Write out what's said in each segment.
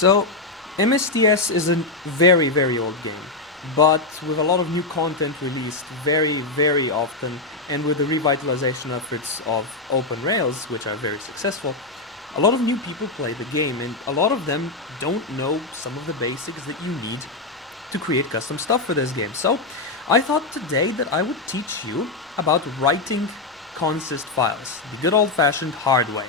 So, MSTS is a very, very old game, but with a lot of new content released very, very often, and with the revitalization efforts of Open Rails, which are very successful, a lot of new people play the game, and a lot of them don't know some of the basics that you need to create custom stuff for this game. So, I thought today that I would teach you about writing consist files, the good old-fashioned hard way.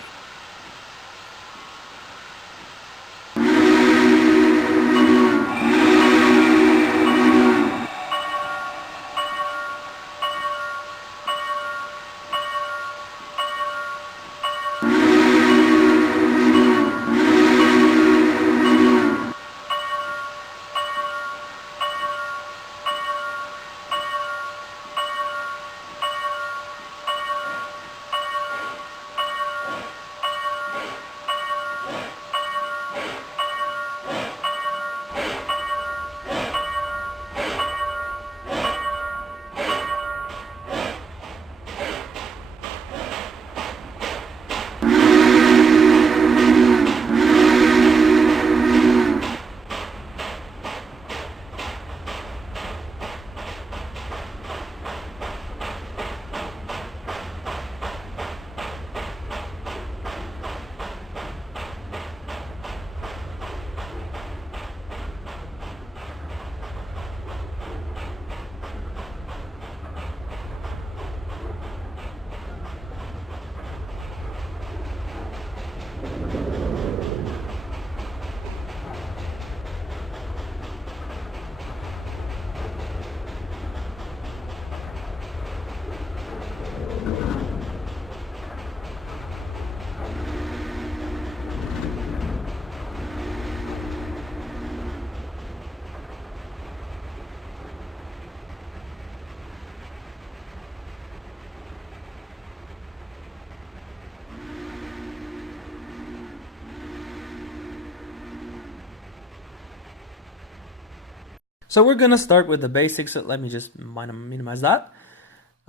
So we're gonna start with the basics. Let me just minimize that.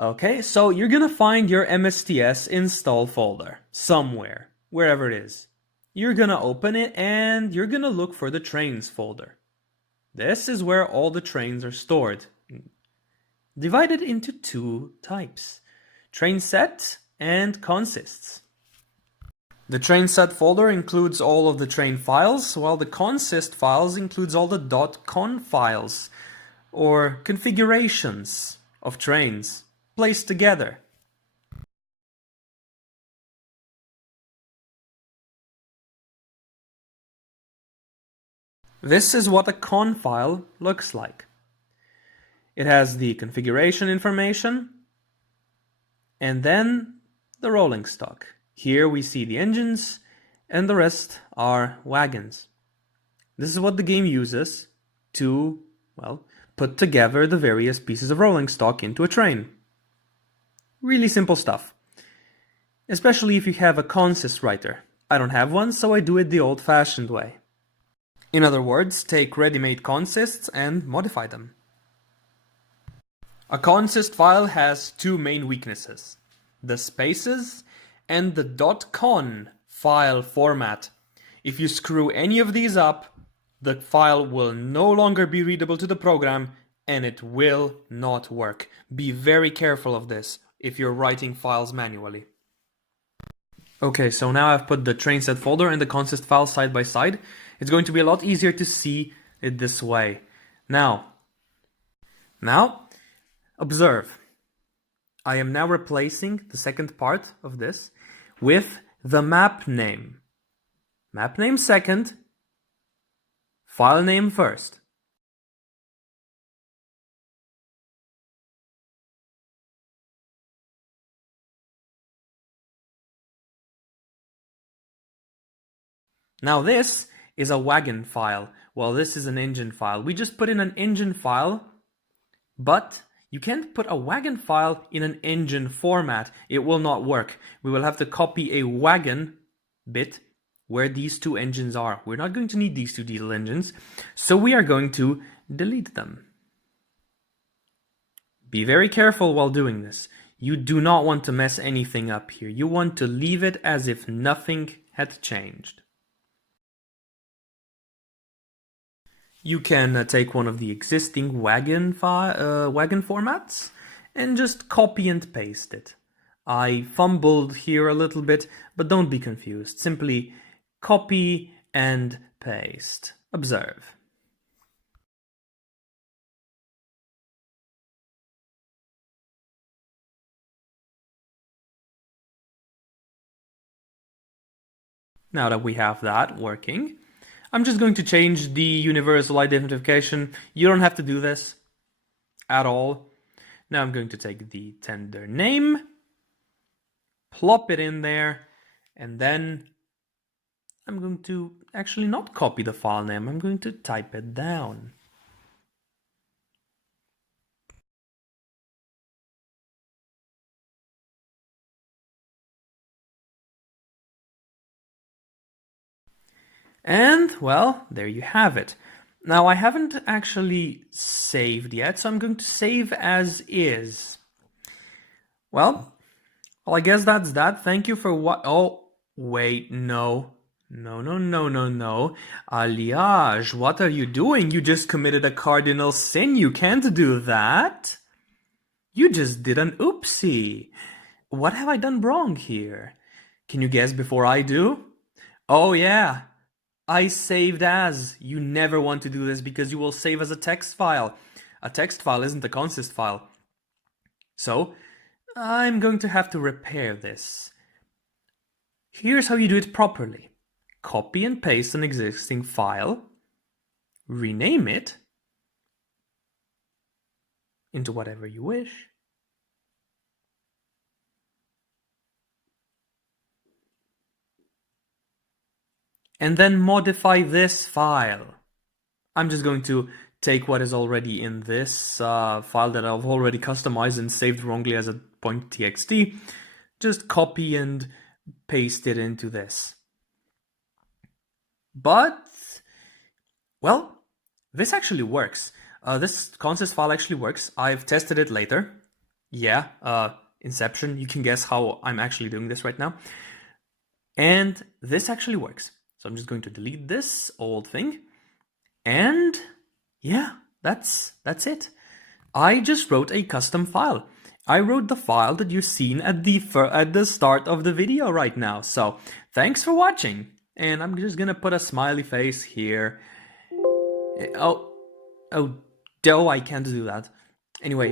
Okay, so you're gonna find your MSTS install folder somewhere, wherever it is. You're gonna open it and you're gonna look for the trains folder. This is where all the trains are stored, divided into two types: train set and consists. The train set folder includes all of the train files, while the consist files includes all the .con files, or configurations of trains, placed together. This is what a con file looks like. It has the configuration information, and then the rolling stock. Here we see the engines, and the rest are wagons. This is what the game uses to, well, put together the various pieces of rolling stock into a train. Really simple stuff. Especially if you have a consist writer. I don't have one, so I do it the old-fashioned way. In other words, take ready-made consists and modify them. A consist file has two main weaknesses: the spaces and the .con file format. If you screw any of these up, the file will no longer be readable to the program and it will not work. Be very careful of this if you're writing files manually. Okay, so now I've put the train set folder and the consist file side by side. It's going to be a lot easier to see it this way. Now, observe. I am now replacing the second part of this with the map name. Map name second, file name first. Now this is a wagon file, while this is an engine file. We just put in an engine file, but you can't put a wagon file in an engine format. It will not work. We will have to copy a wagon bit where these two engines are. We're not going to need these two diesel engines, so we are going to delete them. Be very careful while doing this. You do not want to mess anything up here. You want to leave it as if nothing had changed. You can take one of the existing wagon formats and just copy and paste it. I fumbled here a little bit, but don't be confused. Simply copy and paste. Observe. Now that we have that working, I'm just going to change the universal identification. You don't have to do this at all. Now I'm going to take the tender name, plop it in there, and then I'm going to actually not copy the file name. I'm going to type it down. And, well, there you have it. Now, I haven't actually saved yet, so I'm going to save as is. Well, I guess that's that. Thank you for what... Oh, wait, no. No. Aliage, what are you doing? You just committed a cardinal sin. You can't do that. You just did an oopsie. What have I done wrong here? Can you guess before I do? Oh, yeah. I saved as. You never want to do this because you will save as a text file. A text file isn't a consist file. So, I'm going to have to repair this. Here's how you do it properly. Copy and paste an existing file, rename it into whatever you wish, and then modify this file. I'm just going to take what is already in this file that I've already customized and saved wrongly as a .txt. Just copy and paste it into this. But, well, this actually works. This consist file actually works. I've tested it later. Yeah, Inception. You can guess how I'm actually doing this right now. And this actually works. So I'm just going to delete this old thing. And yeah, that's it. I just wrote a custom file. I wrote the file that you've seen at the start of the video right now. So thanks for watching. And I'm just gonna put a smiley face here. Oh, I can't do that. Anyway,